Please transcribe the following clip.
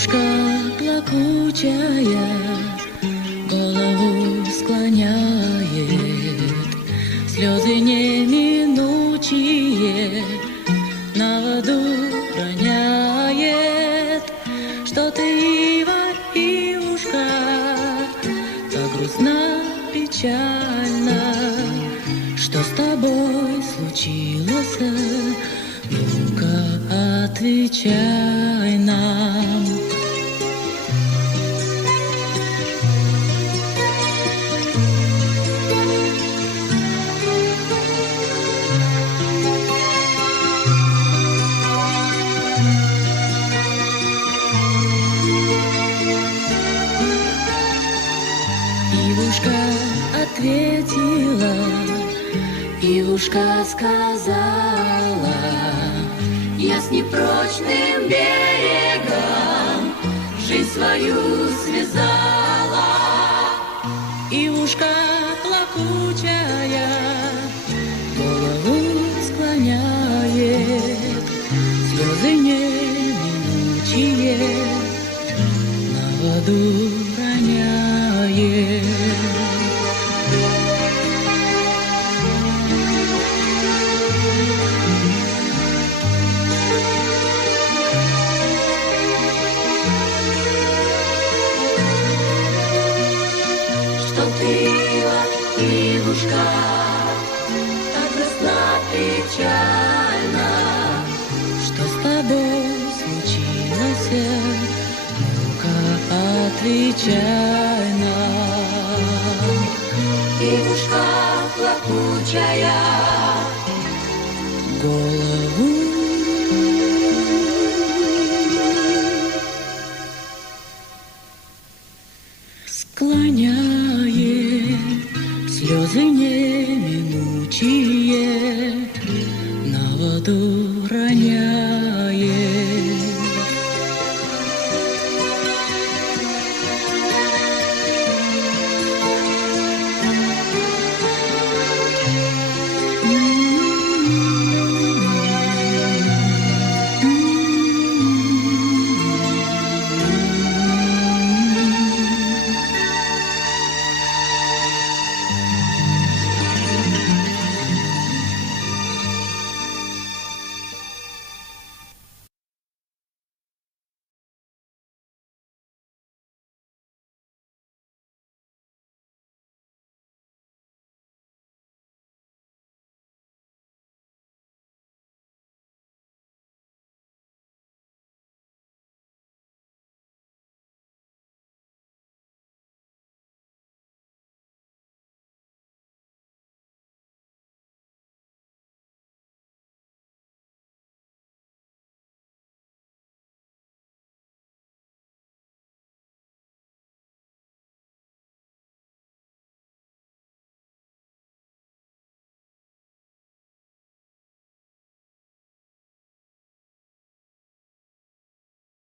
Ивушка плакучая голову склоняет, слезы неминучие на воду роняет. Что ты, Ива, Ивушка, так грустно, печально? Что с тобой случилось? Ну-ка, отвечай нам. Ивушка ответила, Ивушка сказала: я с непрочным берегом жизнь свою связала. Ивушка плакучая голову склоняет, слезы неминучие на воду роняет. Что ты, Ивушка, так грустно, печально? Что с тобой случилось? Ну-ка, отвечай нам. Ивушка плакучая